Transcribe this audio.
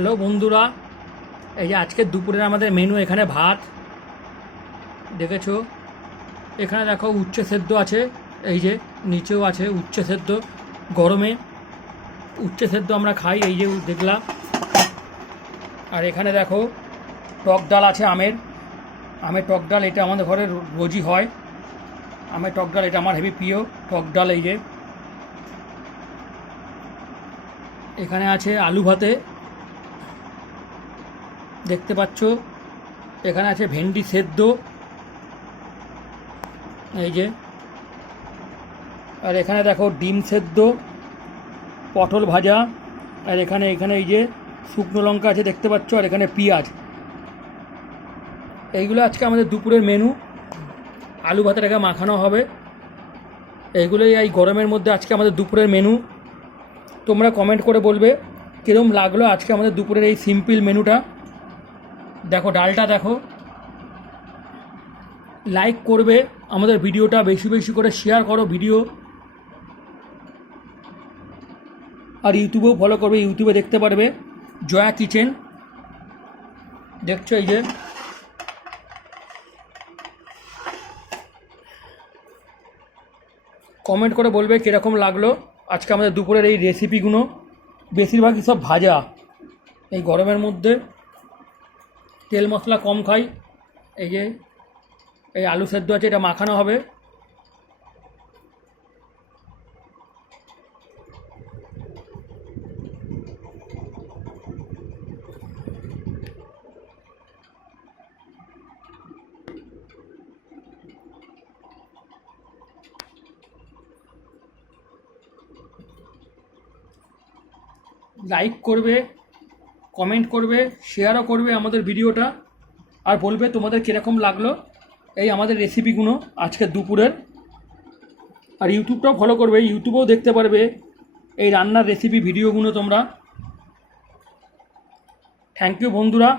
Hello বন্ধুরা, এই যে আজকের দুপুরের আমাদের মেনু। এখানে ভাত দেখেছো, এখানে দেখো উচ্ছে সেদ্ধ আছে, এই যে নিচেও আছে উচ্ছে সেদ্ধ। গরমে উচ্ছে সেদ্ধ আমরা খাই, এই যে দেখলাম। আর এখানে দেখো টক ডাল আছে, আমের টক ডাল। এটা আমাদের ঘরে রোজই হয়, আমের টক ডাল। এটা আমার হেবি প্রিয় টক ডাল। এই যে এখানে আছে আলু ভাতে, দেখতে পাচ্ছ। এখানে আছে ভেন্ডি সেদ্ধ, এই যে। আর এখানে দেখো ডিম সেদ্ধ, পটল ভাজা। আর এখানে এখানে এই যে শুকনো লঙ্কা আছে, দেখতে পাচ্ছ। আর এখানে পেঁয়াজ। এইগুলো আজকে আমাদের দুপুরের মেনু। আলু ভাতেটাকে মাখানো হবে। এইগুলোই এই গরমের মধ্যে আজকে আমাদের দুপুরের মেনু। তোমরা কমেন্ট করে বলবে কীরকম লাগলো আজকে আমাদের দুপুরের এই সিম্পল মেনুটা। দেখো ডালটা দেখো, লাইক করবে আমাদের ভিডিওটা, বেশি বেশি করে শেয়ার করো ভিডিও। আর ইউটিউবেও ফলো করবে, ইউটিউবে দেখতে পারবে জয়া কিচেন, দেখছো। এই যে কমেন্ট করে বলবে কীরকম লাগলো আজকে আমাদের দুপুরের এই রেসিপিগুলো। বেশিরভাগই সব ভাজা, এই গরমের মধ্যে তেল মশলা কম খাই। এই যে এই আলু সেদ্ধ আছে, এটা মাখানো হবে। লাইক করবে, কমেন্ট করবে, শেয়ারও করবে আমাদের ভিডিওটা। আর বলবে তোমাদের কীরকম লাগলো এই আমাদের রেসিপিগুলো আজকের দুপুরের। আর ইউটিউবটাও ফলো করবে, ইউটিউবেও দেখতে পারবে এই রান্নার রেসিপি ভিডিওগুলো তোমরা। থ্যাংক ইউ বন্ধুরা।